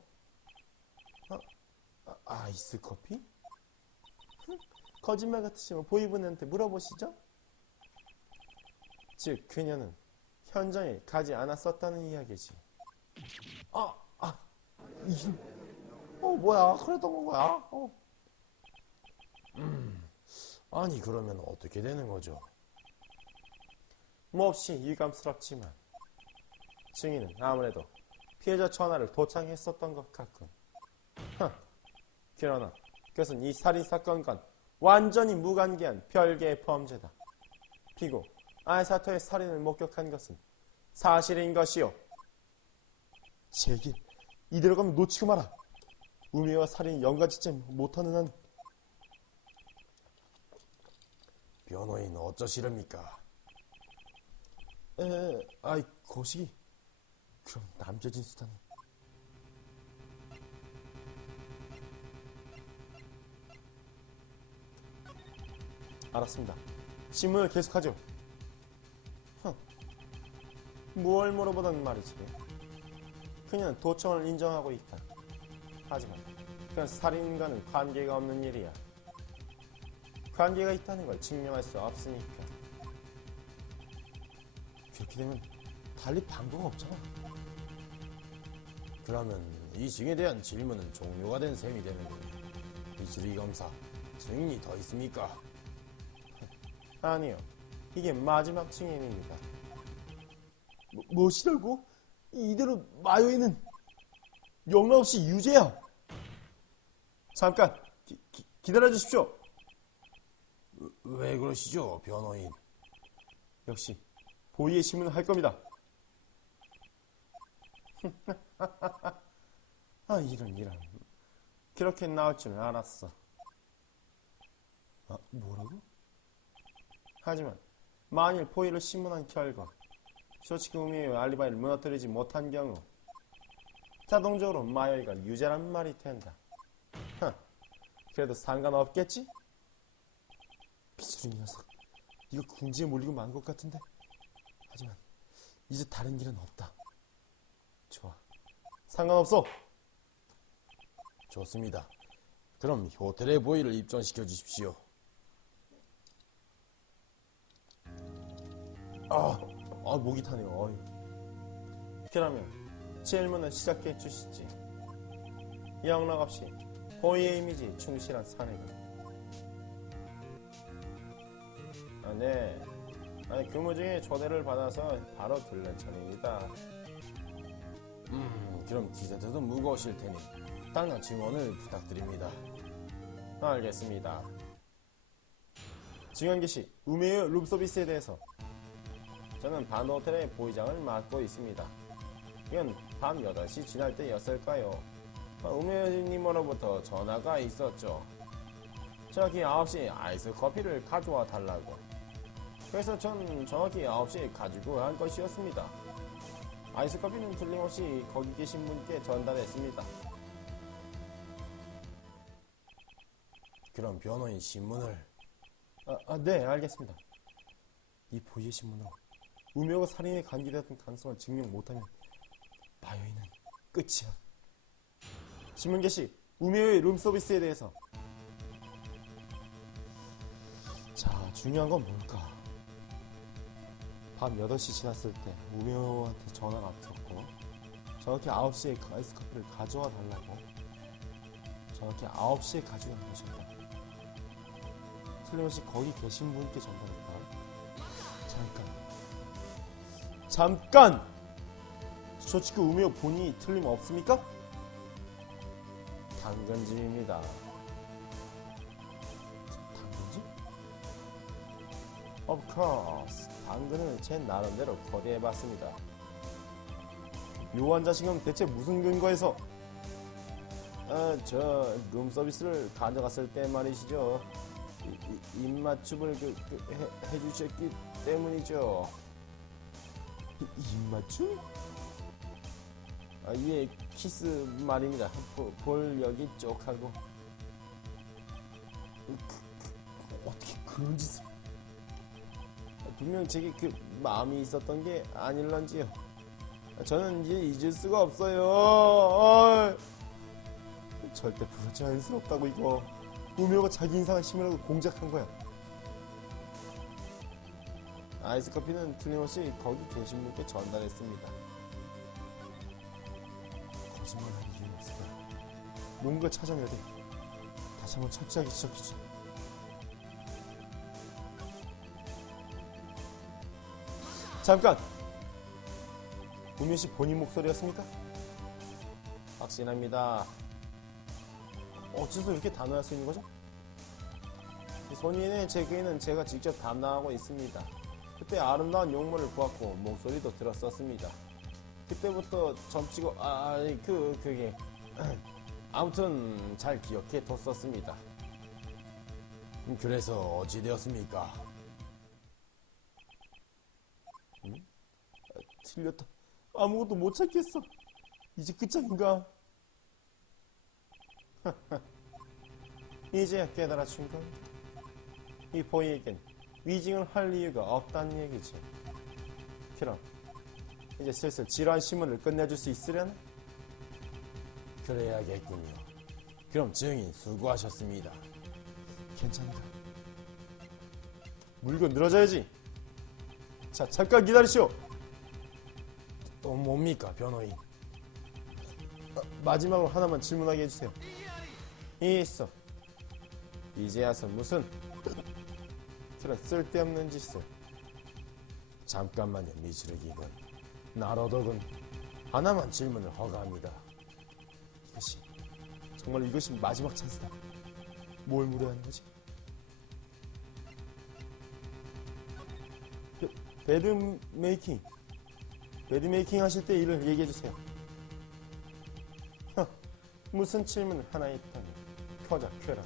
아이스커피? 거짓말 같으시면 보이분한테 물어보시죠? 즉 그녀는 현장에 가지 않았었다는 이야기지. 뭐야, 그랬던 거야? 아니 그러면 어떻게 되는 거죠? 몹시 유감스럽지만 증인은 아무래도 피해자 전화를 도청했었던 것 같군. 그러나 그것은 이 살인사건과는 완전히 무관계한 별개의 범죄다. 피고 아이사토의 살인을 목격한 것은 사실인 것이요. 제길 이대로 가면 놓치고 마라. 우미와 살인이 연관짓지 못하는 한. 변호인 어쩌시렵니까? 아이 거시기. 그럼 남겨진 수단은? 알았습니다. 신문을 계속하죠. 무얼 물어보던 말이지. 그녀는 도청을 인정하고 있다. 하지만 그건 살인과는 관계가 없는 일이야. 관계가 있다는 걸 증명할 수 없으니까. 그렇게 되면 달리 방법 없잖아. 그러면 이 증에 대한 질문은 종료가 된 셈이 되는군. 이주리 검사, 증인이 더 있습니까? 아니요. 이게 마지막 증인입니다. 무엇이라고? 이대로 마요이는 영락없이 유죄야. 잠깐 기다려 주십시오. 왜 그러시죠, 변호인? 역시 보이의 신문을 할 겁니다. 이런. 그렇게 나올 줄 알았어. 뭐라고? 하지만 만일 보이를 신문한 결과 쇼치키 우미의 알리바이를 무너뜨리지 못한 경우 자동적으로 마요이가 유죄란 말이 된다. 그래도 상관없겠지? 비수리 녀석, 이거 궁지에 몰리고 만 것 같은데. 하지만 이제 다른 길은 없다. 좋아. 상관없어. 좋습니다. 그럼 호텔에 보이를 입전시켜 주십시오. 목이 타네요. 그러면 질문을 시작해 주시지. 영락없이 보이의 이미지 충실한 사내가. 네. 근무 중에 초대를 받아서 바로 들른 참입니다. 그럼 디저트도 무거우실 테니 당장 증언을 부탁드립니다. 알겠습니다. 증언 개시 우메의 룸서비스에 대해서 저는 반호텔의 보이장을 맡고 있습니다. 이건 밤 8시 지날 때였을까요? 우메님으로부터 전화가 있었죠. 정확히 9시 아이스 커피를 가져와 달라고. 그래서 전 정확히 9시에 가지고 간 것이었습니다. 아이스 커피는 틀림없이 거기 계신 분께 전달했습니다. 그럼 변호인 신문을. 네, 알겠습니다. 이 보이의 신문으로 우메오가 살인에 관계되었던 가능성을 증명 못하면 마요이는 끝이야. 신문 게시, 우메오의 룸서비스에 대해서. 자, 중요한 건 뭘까? 밤 8시 지났을 때 우메오한테 전화가 왔었고, 정확히 9시에 아이스 커피를 가져와 달라고 정확히 9시에 가져온 것이었다. 틀림없이 거기 계신 분께 전달했다. 잠깐! 쇼치크 우메오 본인이 틀림없습니까? 당근집입니다. 당근지? Of course. 당근은 제 나름대로 거래해봤습니다. 묘한 자식은 대체 무슨 근거에서? 저 룸서비스를 가져갔을 때 말이시죠. 입맞춤을 해주셨기 때문이죠. 입맞춤? 예, 키스 말입니다. 볼 여기 쪽하고. 어떻게 그런 짓을? 분명 제게 그 마음이 있었던 게 아닐런지요. 저는 이제 잊을 수가 없어요. 절대 불자연스럽다고 이거. 우메오가 자기 인상을 심으라고 공작한 거야. 아이스 커피는 틀림없이 거기 계신 분께 전달했습니다. 거짓말할 이유는 없을 거야. 뭔가 찾아내야 돼. 다시 한번 철저하게 지적해주자. 잠깐! 우메오씨 본인 목소리였습니까? 확신합니다. 어째서 이렇게 단호할 수 있는 거죠? 손인의 제그에는 제가 직접 담당하고 있습니다. 그때 아름다운 용모를 보았고 목소리도 들었었습니다. 그때부터 점치고 그게 아무튼 잘 기억해 뒀었습니다. 그래서 어찌 되었습니까? 틀렸다. 아무것도 못 찾겠어. 이제 끝장인가? 이제야 깨달아준 건 이 보이에겐 위징을 할 이유가 없다는 얘기지. 그럼 이제 슬슬 지루한 신문을 끝내줄 수 있으려나? 그래야겠군요. 그럼 증인 수고하셨습니다. 괜찮은가? 물건 늘어져야지. 자, 잠깐 기다리시오. 또 뭡니까, 변호인? 마지막으로 하나만 질문하게 해주세요. 있어. 이제 와서 무슨 그런 쓸데없는 짓을. 잠깐만요, 미츠루기군. 나로독은 하나만 질문을 허가합니다. 정말 이것이 마지막 찬스다. 뭘 물어야 하는 거지? 배드메이킹 하실 때 일을 얘기해 주세요. 무슨 질문을 하나 했다니. 켜라.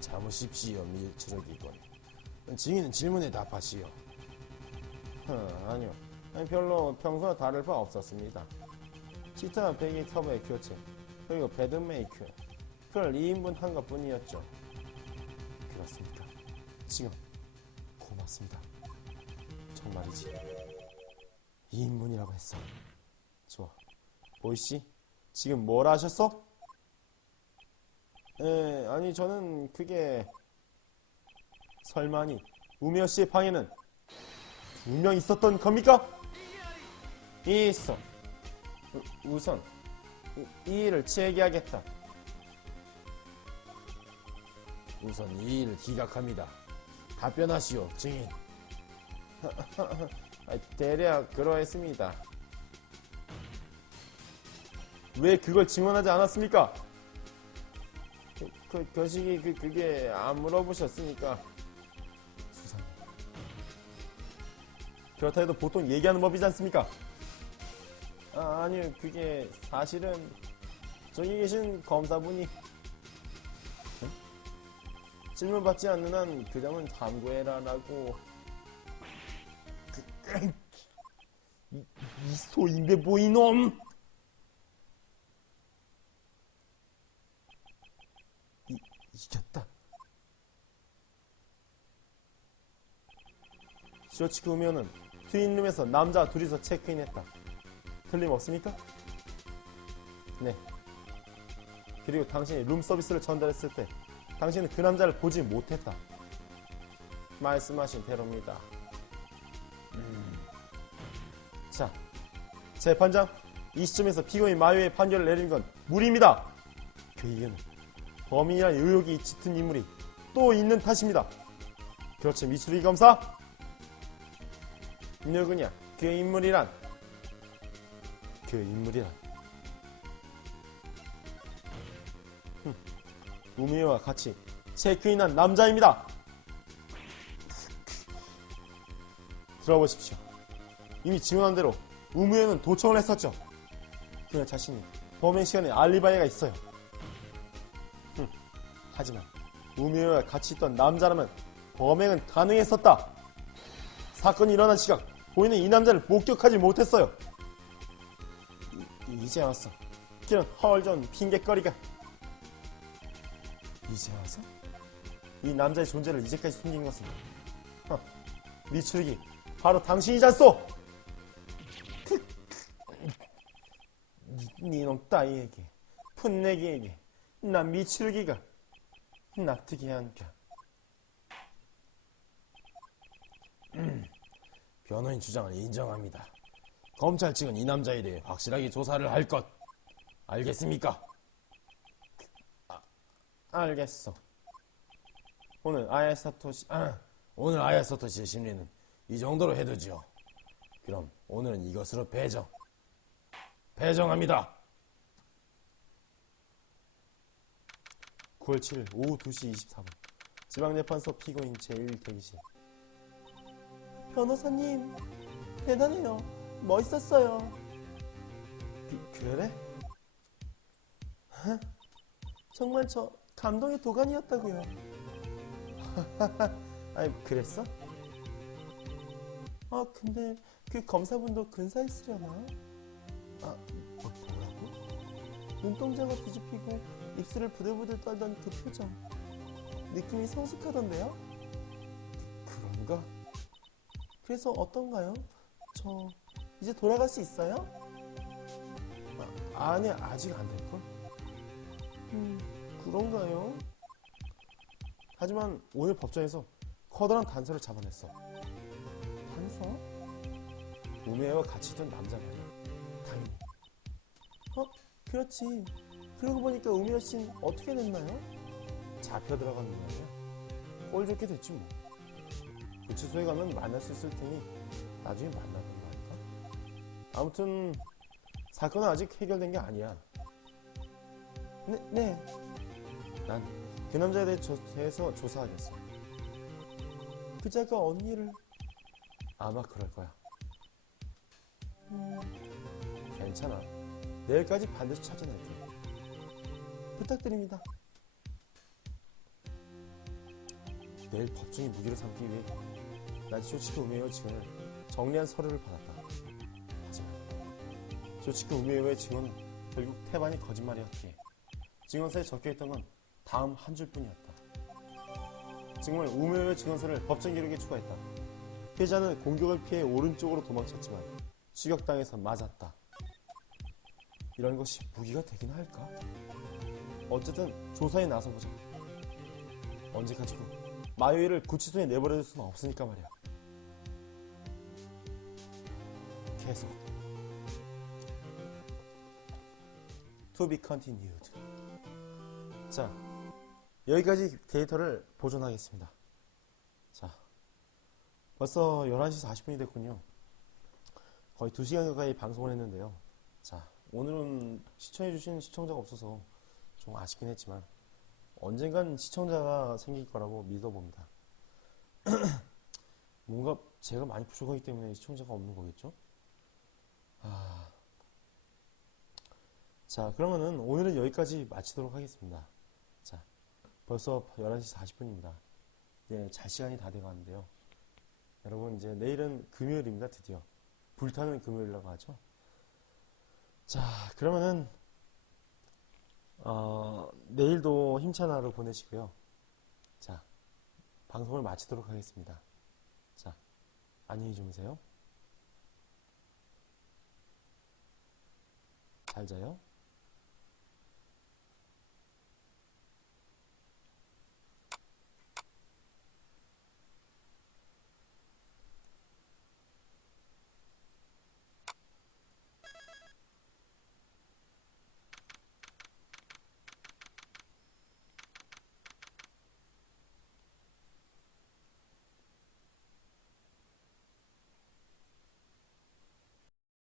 참으십시오, 미츠루기군. 증인은 질문에 답하시오. 아니요. 별로 평소와 다를 바 없었습니다. 기타 베개 커버의 교체, 그리고 베드메이크. 그걸 2인분 한 것 뿐이었죠. 그렇습니까? 지금 고맙습니다. 정말이지. 2인분이라고 했어. 좋아. 보이씨, 지금 뭘 하셨어? 아니 저는 그게 설마니 우메오 씨의 방에는 2명 있었던 겁니까? 있어. 우선 이 일을 제기하겠다. 우선 이 일을 기각합니다. 답변하시오, 증인. 대략 그러했습니다. 왜 그걸 증언하지 않았습니까? 거시기 그게 안 물어보셨으니까. 수상해. 그렇다 해도 보통 얘기하는 법이지 않습니까? 아니요, 그게 사실은 저기 계신 검사분이 질문 받지 않는 한 그 점은 참고해라라고. 이 소인배보이 놈! 이겼다. 쇼치크 우미호는 트윈룸에서 남자 둘이서 체크인했다. 틀림없습니까? 네. 그리고 당신이 룸 서비스를 전달했을 때 당신은 그 남자를 보지 못했다. 말씀하신 대로입니다. 자, 재판장, 이 시점에서 피고인 마요의 판결을 내리는 건 무리입니다. 그 이유는 범인이란 의혹이 짙은 인물이 또 있는 탓입니다. 그렇지, 미추리 검사? 누구냐? 그 인물이란 우미와 같이 체크인한 남자입니다. 들어보십시오. 이미 증언한 대로 우미에는 도청을 했었죠. 그녀 자신이 범행 시간에 알리바이가 있어요. 하지만 우미와 같이 있던 남자라면 범행은 가능했었다. 사건이 일어난 시각 보이는 이 남자를 목격하지 못했어요. 이제 왔어. 그런 허얼전 핑계거리가. 이제 와서? 이 남자의 존재를 이제까지 숨긴 것은 미추르기 바로 당신이잖소. 니놈 따위에게 풋내기에게 난 미추르기가 납득이 안가. 변호인 주장을 인정합니다. 검찰 측은 이 남자에 대해 확실하게 조사를 할 것. 알겠습니까? 알겠어. 오늘 아야사토 씨의 심리는 이 정도로 해두죠. 그럼 오늘은 이것으로 배정합니다. 9월 7일 오후 2시 24분 지방재판소 피고인 제1대기실. 변호사님 대단해요. 멋있었어요. 그래? 정말 저 감동의 도가니였다고요. 아니 그랬어? 근데 그 검사분도 근사 있으려나? 뭐라고? 눈동자가 뒤집히고 입술을 부들부들 떨던 그 표정 느낌이 성숙하던데요? 그런가? 그래서 어떤가요? 저 이제 돌아갈 수 있어요? 아니 아직 안 될걸? 그런가요? 하지만 오늘 법정에서 커다란 단서를 잡아냈어. 단서? 우메와 같이 있던 남자 말이야. 당연히. 그렇지. 그러고 보니까 우메어 씨는 어떻게 됐나요? 잡혀 들어간 모양이야. 꼴 좋게 됐지 뭐. 구치소에 가면 만날 수 있을 테니 나중에 만나던 말이다. 아무튼 사건은 아직 해결된 게 아니야. 네. 난 그 남자에 대해서 조사하겠어. 그자가 언니를 아마 그럴 거야. 괜찮아. 내일까지 반드시 찾아낼게. 부탁드립니다. 내일 법정의 무기를 삼기 위해 난 쇼치크 우메오의 증언을 정리한 서류를 받았다. 하지만 쇼치크 우메오의 증언은 결국 태반이 거짓말이었기에 증언서에 적혀있던 건 다음 한 줄뿐이었다. 정말 우메오의 증언서를 법정 기록에 추가했다. 피해자는 공격을 피해 오른쪽으로 도망쳤지만 추격당해서 맞았다. 이런 것이 무기가 되긴 할까? 어쨌든 조사에 나서보자. 언제까지고 마요이를 구치소에 내버려둘 수는 없으니까 말이야. 계속. To be continued. 자, 여기까지 데이터를 보존하겠습니다. 자, 벌써 11시 40분이 됐군요. 거의 2시간 가까이 방송을 했는데요. 자, 오늘은 시청해주신 시청자가 없어서 좀 아쉽긴 했지만 언젠간 시청자가 생길 거라고 믿어봅니다. 뭔가 제가 많이 부족하기 때문에 시청자가 없는 거겠죠? 자, 그러면은 오늘은 여기까지 마치도록 하겠습니다. 자, 벌써 11시 40분입니다. 네, 잘 시간이 다 돼가는데요. 여러분, 이제 내일은 금요일입니다. 드디어. 불타는 금요일이라고 하죠. 자, 그러면은 내일도 힘찬 하루 보내시고요. 자, 방송을 마치도록 하겠습니다. 자, 안녕히 주무세요. 잘 자요.